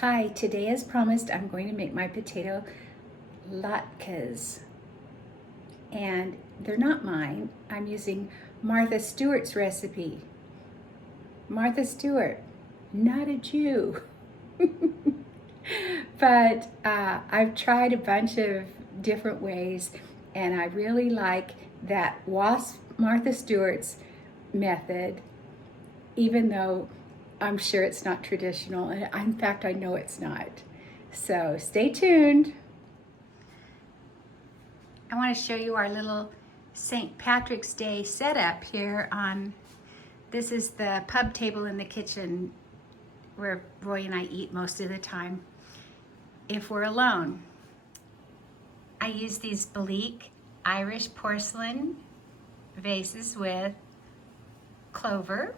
Hi, today as promised, I'm going to make my potato latkes. And they're not mine. I'm using Martha Stewart's recipe. Martha Stewart, not a Jew. But I've tried a bunch of different ways, and I really like that Martha Stewart's method, even though I'm sure it's not traditional. And in fact, I know it's not. So stay tuned. I want to show you our little St. Patrick's Day setup here on, this is the pub table in the kitchen where Roy and I eat most of the time if we're alone. I use these Bleak Irish porcelain vases with clover,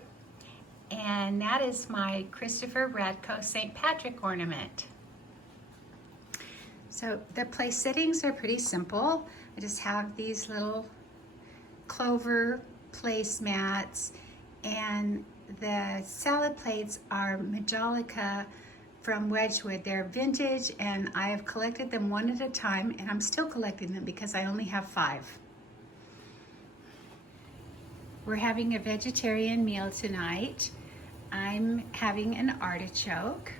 and that is my Christopher Radko St. Patrick ornament. So the place settings are pretty simple. I just have these little clover placemats, and the salad plates are Majolica from Wedgwood. They're vintage, and I have collected them one at a time, and I'm still collecting them because I only have 5. We're having a vegetarian meal tonight. I'm having an artichoke.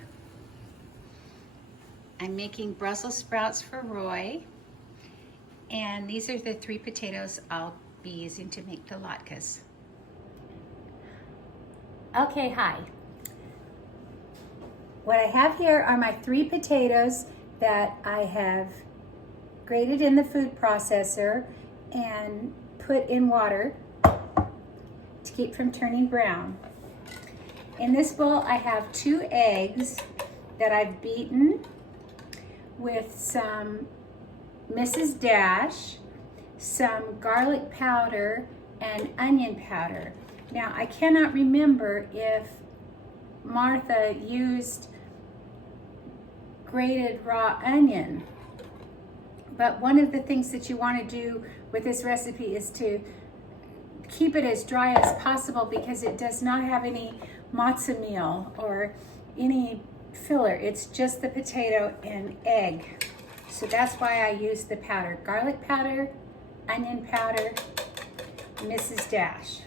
I'm making Brussels sprouts for Roy. And these are the 3 potatoes I'll be using to make the latkes. Okay, hi. What I have here are my 3 potatoes that I have grated in the food processor and put in water to keep from turning brown. In this bowl, I have 2 eggs that I've beaten with some Mrs. Dash, some garlic powder, and onion powder. Now, I cannot remember if Martha used grated raw onion, but one of the things that you want to do with this recipe is to keep it as dry as possible because it does not have any matzo meal or any filler. It's just the potato and egg. So that's why I use the powder. Garlic powder, onion powder, Mrs. Dash.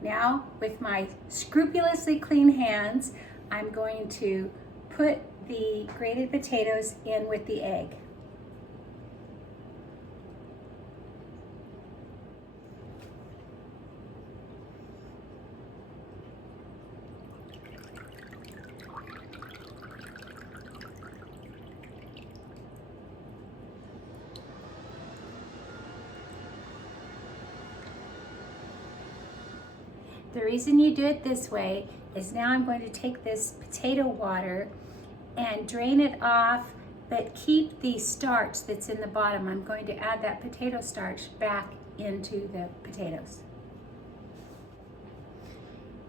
Now, with my scrupulously clean hands, I'm going to put the grated potatoes in with the egg. The reason you do it this way is now I'm going to take this potato water and drain it off, but keep the starch that's in the bottom. I'm going to add that potato starch back into the potatoes.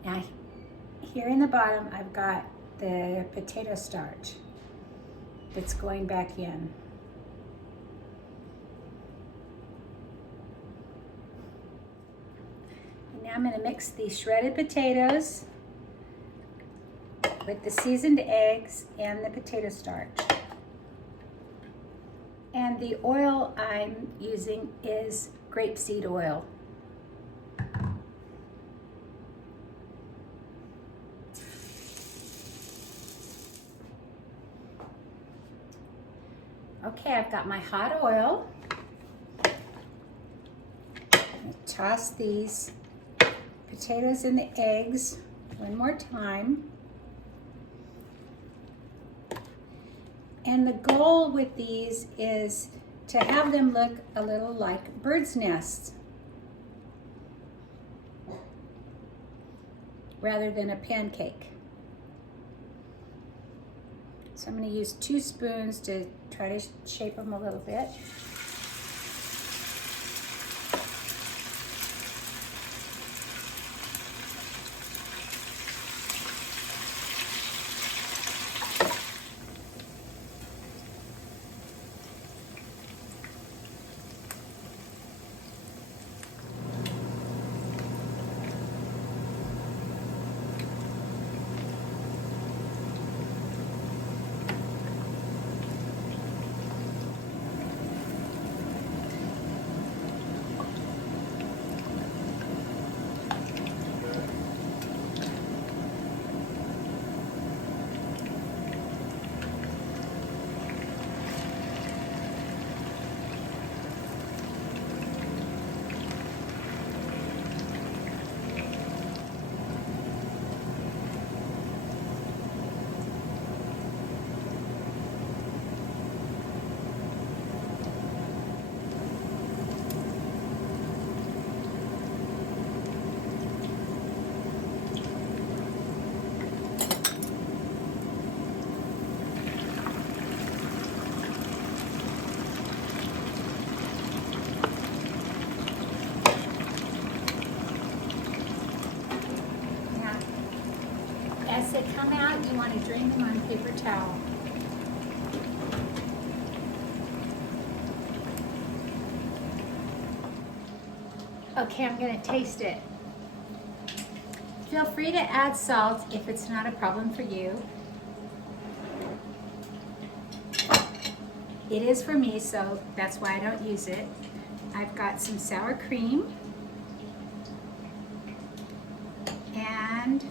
Now, here in the bottom, I've got the potato starch that's going back in. Now I'm going to mix the shredded potatoes with the seasoned eggs and the potato starch. And the oil I'm using is grapeseed oil. Okay, I've got my hot oil. I'm going to toss these potatoes and the eggs one more time. And the goal with these is to have them look a little like birds' nests rather than a pancake. So I'm going to use 2 spoons to try to shape them a little bit. Once they come out, you want to drain them on a paper towel. Okay, I'm going to taste it. Feel free to add salt if it's not a problem for you. It is for me, so that's why I don't use it. I've got some sour cream and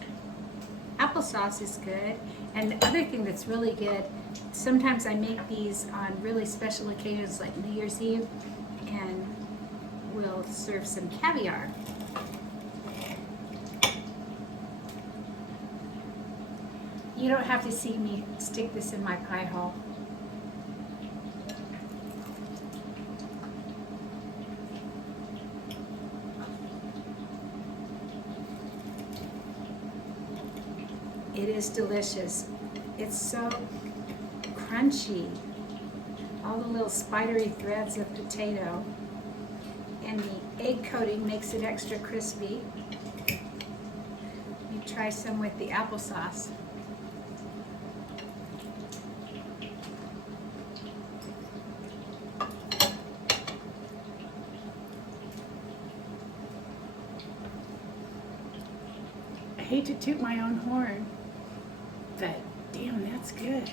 applesauce is good. And the other thing that's really good, sometimes I make these on really special occasions like New Year's Eve, and we'll serve some caviar. You don't have to see me stick this in my pie hole. It is delicious. It's so crunchy. All the little spidery threads of potato, and the egg coating makes it extra crispy. You try some with the applesauce. I hate to toot my own horn, but damn, that's good.